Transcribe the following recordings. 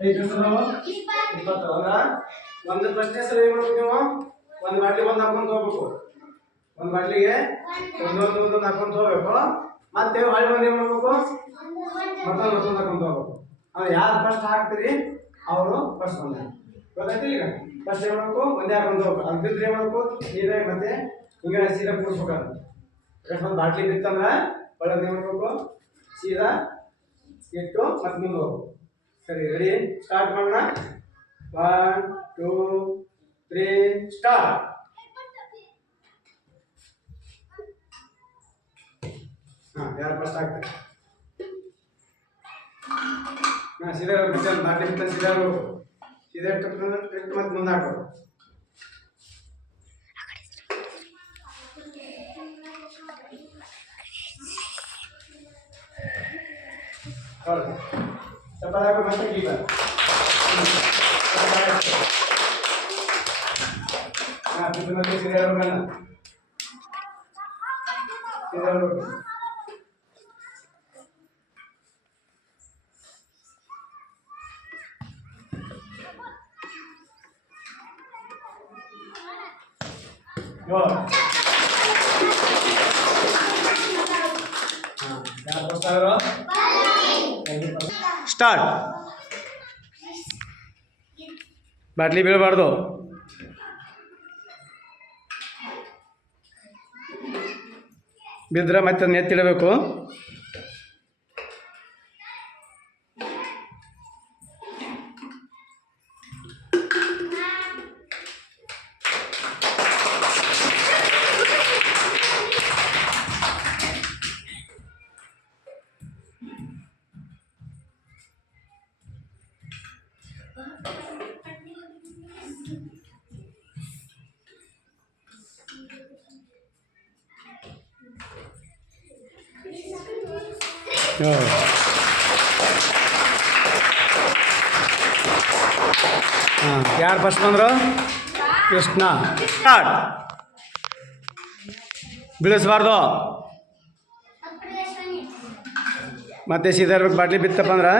20 ಅಂದ್ರ ಒಂದು ಪ್ರಶ್ನೆ ಸರಿ ಏನು ಮಾಡ್ಬೇಕು ನೀವು ಒಂದು ಬಾಟ್ಲಿ ಒಂದು ಹಾಕೊಂಡು ಹೋಗ್ಬೇಕು ಒಂದು ಬಾಟ್ಲಿಗೆ ಒಂದೊಂದು ಹಾಕೊಂಡು ಹೋಗ್ಬೇಕು ಮತ್ತೆ ಹೊಳ್ಳಿ ಒಂದು ಏನು ಮಾಡ್ಬೇಕು ಮತ್ತೊಂದು ಹಾಕೊಂಡು ಹೋಗ್ಬೇಕು ಅಂದ್ರೆ ಯಾರು ಫಸ್ಟ್ ಹಾಕ್ತೀರಿ ಅವರು ಫಸ್ಟ್ ಬಂದ ಗೊತ್ತಾಯ್ತು ಈಗ ಫಸ್ಟ್ ಏನು ಮಾಡ್ಬೇಕು ಒಂದೇ ಹಾಕೊಂಡು ಹೋಗ್ಬೇಕು ಅದು ಬಿದ್ದರೆ ಏನು ಮಾಡ್ಬೇಕು ನೀರೇ ಮತ್ತೆ ಹಿಂಗೆ ಸೀದಾ ಕೂಡಿಸ್ಬೇಕು ಎಷ್ಟು ಒಂದು ಬಾಟ್ಲಿ ಬಿತ್ತಂದ್ರೆ ಒಳ್ಳೆದು ಏನು ಮಾಡ್ಬೇಕು ಸೀದಾ ಇಟ್ಟು ಮತ್ತೆ ಮುಂದೆ ಹೋಗ್ಬೇಕು ಸರಿ ರೆಡಿ ಸ್ಟಾರ್ಟ್ ಮಾಡೋಣ 1 2 3 ಸ್ಟಾರ್ಟ್ ಯಾರು ಫಸ್ಟ್ ಆಗ್ತಾರೆ ಸೀದಾ ಬಾಟ್ಲಿ ಬಿತ್ತ ಸೀದಾ ಸೀದಾ ಇಟ್ಟು ಮತ್ತೆ ಮುಂದೆ ಹಾಕೋದು चप्पल आपको मत कीजिए हाँ फिर तुम्हें सीधा रोकना सीधा रोक क्या पोस्टर करो स्टार्ट बाटली ಬೀಳಬಾರದು ಬಿದ್ದರೆ ಮತ್ತೆ ನೆತ್ತಿಡಬೇಕು ಯಾರು ಫಸ್ಟ್ ಬಂದರು ಕೃಷ್ಣ ಸ್ಟಾರ್ಟ್ ಬೀಳಿಸ್ಬಾರ್ದು ಮತ್ತೆ ಸೀದಾ ಇರ್ಬೇಕು ಬಾಟ್ಲಿ ಬಿತ್ತಪ್ಪ ಅಂದ್ರೆ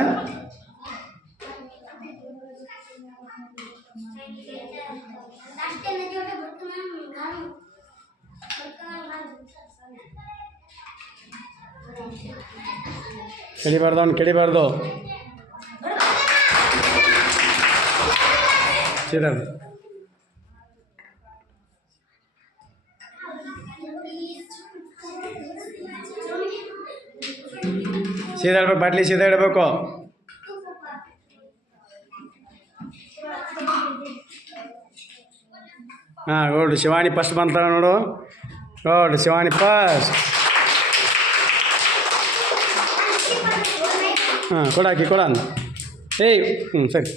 ಕೆಡಿಬಾರ್ದು ಅವ್ನು ಕೆಡಿಬಾರ್ದು ಸೀದಾ ಸೀದಾ ಇಡ್ಬೇಕು ಬಾಟ್ಲಿ ಸೀದಾ ಇಡಬೇಕು ಹಾಂ ನೋಡು ಶಿವಾನಿ ಫಸ್ಟ್ ಬಂತಾಳೆ ನೋಡು ನೋಡು ಶಿವಾನಿ ಫಸ್ಟ್ ಹಾಂ ಕೊಡಾಕಿ ಕೊಡ ಏಯ್ ಸರಿ